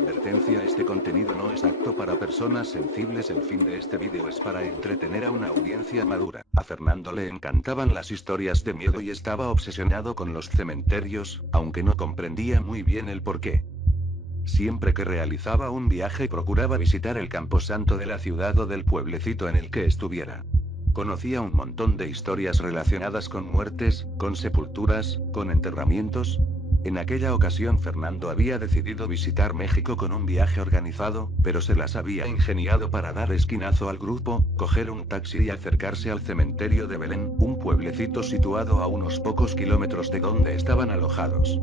Advertencia: este contenido no es apto para personas sensibles. El fin de este vídeo es para entretener a una audiencia madura. A Fernando le encantaban las historias de miedo y estaba obsesionado con los cementerios, aunque no comprendía muy bien el porqué. Siempre que realizaba un viaje procuraba visitar el camposanto de la ciudad o del pueblecito en el que estuviera. Conocía un montón de historias relacionadas con muertes, con sepulturas, con enterramientos. En aquella ocasión Fernando había decidido visitar México con un viaje organizado, pero se las había ingeniado para dar esquinazo al grupo, coger un taxi y acercarse al cementerio de Belén, un pueblecito situado a unos pocos kilómetros de donde estaban alojados.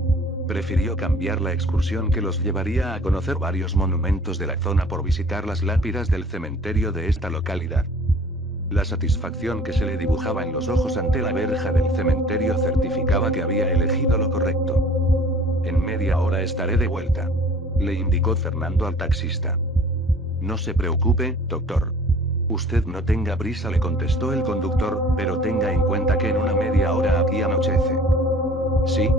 Prefirió cambiar la excursión que los llevaría a conocer varios monumentos de la zona por visitar las lápidas del cementerio de esta localidad. La satisfacción que se le dibujaba en los ojos ante la verja del cementerio certificaba que había elegido lo correcto. En media hora estaré de vuelta, le indicó Fernando al taxista. No se preocupe, doctor. Usted no tenga prisa, le contestó el conductor, pero tenga en cuenta que en una media hora aquí anochece.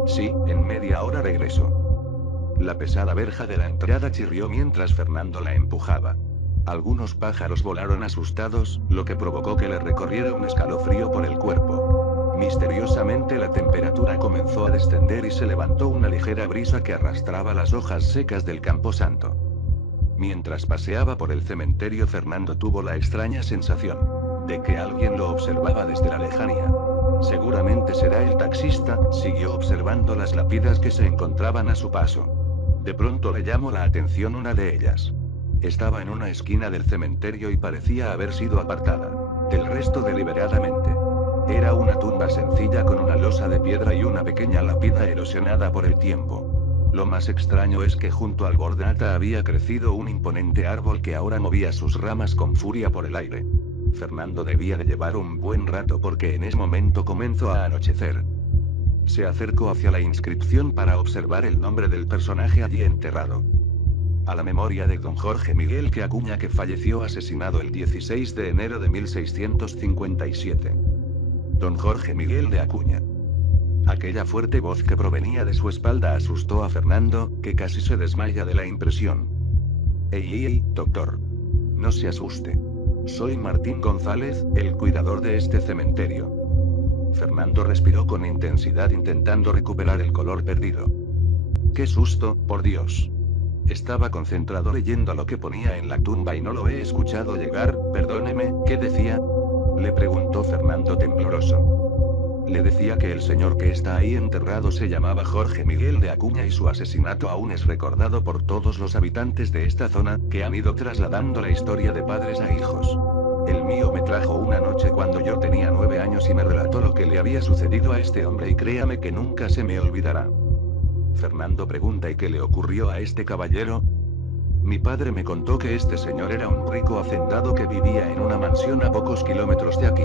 Sí, en media hora regreso. La pesada verja de la entrada chirrió mientras Fernando la empujaba. Algunos pájaros volaron asustados, lo que provocó que le recorriera un escalofrío por el cuerpo. Misteriosamente la temperatura comenzó a descender y se levantó una ligera brisa que arrastraba las hojas secas del camposanto. Mientras paseaba por el cementerio, Fernando tuvo la extraña sensación de que alguien lo observaba desde la lejanía. Seguramente será el taxista, siguió observando las lápidas que se encontraban a su paso. De pronto le llamó la atención una de ellas. Estaba en una esquina del cementerio y parecía haber sido apartada del resto deliberadamente. Era una tumba sencilla con una losa de piedra y una pequeña lápida erosionada por el tiempo. Lo más extraño es que junto al borde había crecido un imponente árbol que ahora movía sus ramas con furia por el aire. Fernando debía de llevar un buen rato porque en ese momento comenzó a anochecer. Se acercó hacia la inscripción para observar el nombre del personaje allí enterrado. A la memoria de don Jorge Miguel de Acuña, que falleció asesinado el 16 de enero de 1657. Don Jorge Miguel de Acuña. Aquella fuerte voz que provenía de su espalda asustó a Fernando, que casi se desmaya de la impresión. Ey, doctor. No se asuste. Soy Martín González, el cuidador de este cementerio. Fernando respiró con intensidad intentando recuperar el color perdido. ¡Qué susto, por Dios! Estaba concentrado leyendo lo que ponía en la tumba y no lo he escuchado llegar. Perdóneme, ¿qué decía?, le preguntó Fernando tembloroso. Le decía que el señor que está ahí enterrado se llamaba Jorge Miguel de Acuña y su asesinato aún es recordado por todos los habitantes de esta zona, que han ido trasladando la historia de padres a hijos. El mío me trajo una noche cuando yo tenía 9 años y me relató lo que le había sucedido a este hombre y créame que nunca se me olvidará. Fernando pregunta: ¿y qué le ocurrió a este caballero? Mi padre me contó que este señor era un rico hacendado que vivía en una mansión a pocos kilómetros de aquí.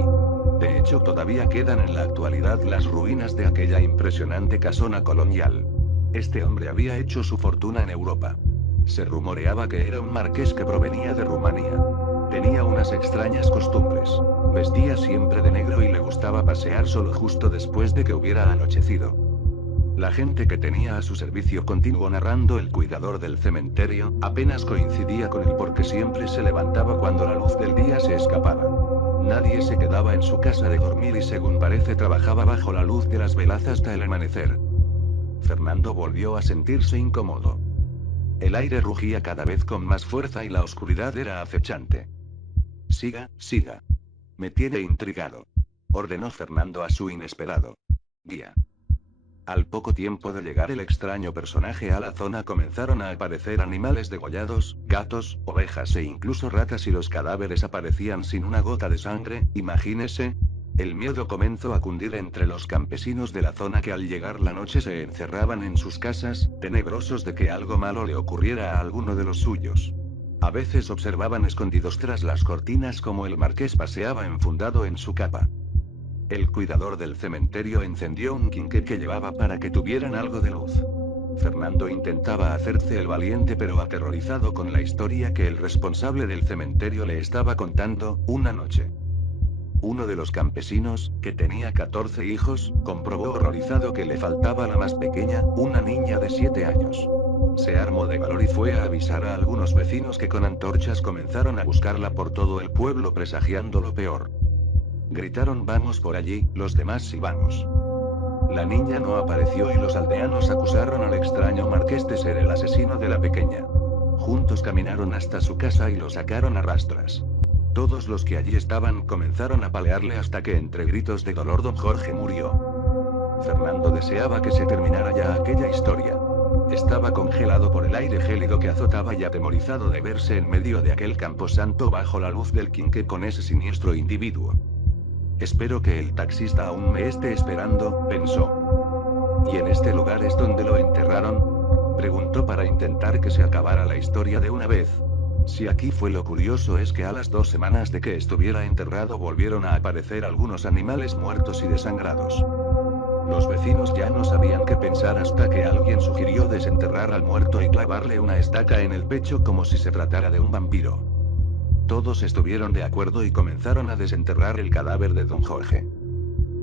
De hecho, todavía quedan en la actualidad las ruinas de aquella impresionante casona colonial. Este hombre había hecho su fortuna en Europa. Se rumoreaba que era un marqués que provenía de Rumanía. Tenía unas extrañas costumbres. Vestía siempre de negro y le gustaba pasear solo justo después de que hubiera anochecido. La gente que tenía a su servicio, continuó narrando el cuidador del cementerio, apenas coincidía con él porque siempre se levantaba cuando la luz del día se escapaba. Nadie se quedaba en su casa de dormir y según parece trabajaba bajo la luz de las velas hasta el amanecer. Fernando volvió a sentirse incómodo. El aire rugía cada vez con más fuerza y la oscuridad era acechante. Siga. Me tiene intrigado, ordenó Fernando a su inesperado guía. Al poco tiempo de llegar el extraño personaje a la zona comenzaron a aparecer animales degollados, gatos, ovejas e incluso ratas, y los cadáveres aparecían sin una gota de sangre. Imagínese. El miedo comenzó a cundir entre los campesinos de la zona, que al llegar la noche se encerraban en sus casas, tenebrosos de que algo malo le ocurriera a alguno de los suyos. A veces observaban escondidos tras las cortinas como el marqués paseaba enfundado en su capa. El cuidador del cementerio encendió un quinqué que llevaba para que tuvieran algo de luz. Fernando intentaba hacerse el valiente, pero aterrorizado con la historia que el responsable del cementerio le estaba contando. Una noche, uno de los campesinos, que tenía 14 hijos, comprobó horrorizado que le faltaba la más pequeña, una niña de 7 años. Se armó de valor y fue a avisar a algunos vecinos que con antorchas comenzaron a buscarla por todo el pueblo presagiando lo peor. Gritaron vamos por allí, los demás sí vamos. La niña no apareció y los aldeanos acusaron al extraño marqués de ser el asesino de la pequeña. Juntos caminaron hasta su casa y lo sacaron a rastras. Todos los que allí estaban comenzaron a apalearle hasta que entre gritos de dolor don Jorge murió. Fernando deseaba que se terminara ya aquella historia. Estaba congelado por el aire gélido que azotaba y atemorizado de verse en medio de aquel camposanto bajo la luz del quinqué con ese siniestro individuo. Espero que el taxista aún me esté esperando, pensó. ¿Y en este lugar es donde lo enterraron? Preguntó para intentar que se acabara la historia de una vez. Si aquí fue lo curioso es que a las 2 semanas de que estuviera enterrado volvieron a aparecer algunos animales muertos y desangrados. Los vecinos ya no sabían qué pensar hasta que alguien sugirió desenterrar al muerto y clavarle una estaca en el pecho como si se tratara de un vampiro. Todos estuvieron de acuerdo y comenzaron a desenterrar el cadáver de don Jorge.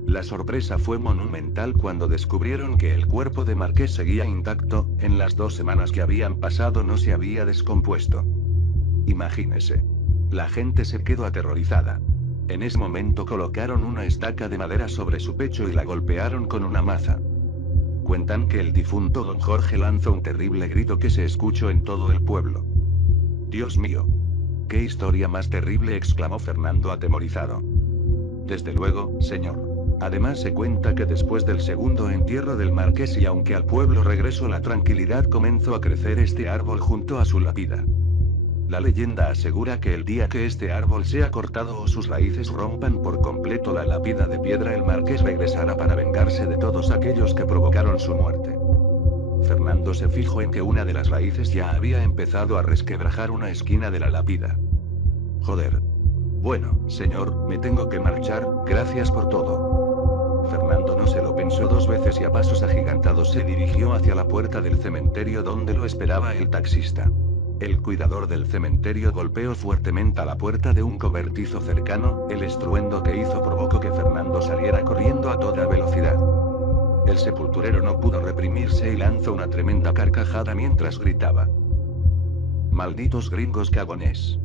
La sorpresa fue monumental cuando descubrieron que el cuerpo de Marqués seguía intacto, en las 2 semanas que habían pasado no se había descompuesto. Imagínese. La gente se quedó aterrorizada. En ese momento colocaron una estaca de madera sobre su pecho y la golpearon con una maza. Cuentan que el difunto don Jorge lanzó un terrible grito que se escuchó en todo el pueblo. Dios mío. ¡Qué historia más terrible!, exclamó Fernando atemorizado. Desde luego, señor. Además se cuenta que después del segundo entierro del marqués y aunque al pueblo regresó la tranquilidad comenzó a crecer este árbol junto a su lápida. La leyenda asegura que el día que este árbol sea cortado o sus raíces rompan por completo la lápida de piedra el marqués regresará para vengarse de todos aquellos que provocaron su muerte. Fernando se fijó en que una de las raíces ya había empezado a resquebrajar una esquina de la lápida. Joder. Bueno, señor, me tengo que marchar, gracias por todo. Fernando no se lo pensó 2 veces y a pasos agigantados se dirigió hacia la puerta del cementerio donde lo esperaba el taxista. El cuidador del cementerio golpeó fuertemente a la puerta de un cobertizo cercano, el estruendo que hizo provocó que Fernando saliera corriendo a toda velocidad. El sepulturero no pudo reprimirse y lanzó una tremenda carcajada mientras gritaba. Malditos gringos cagones.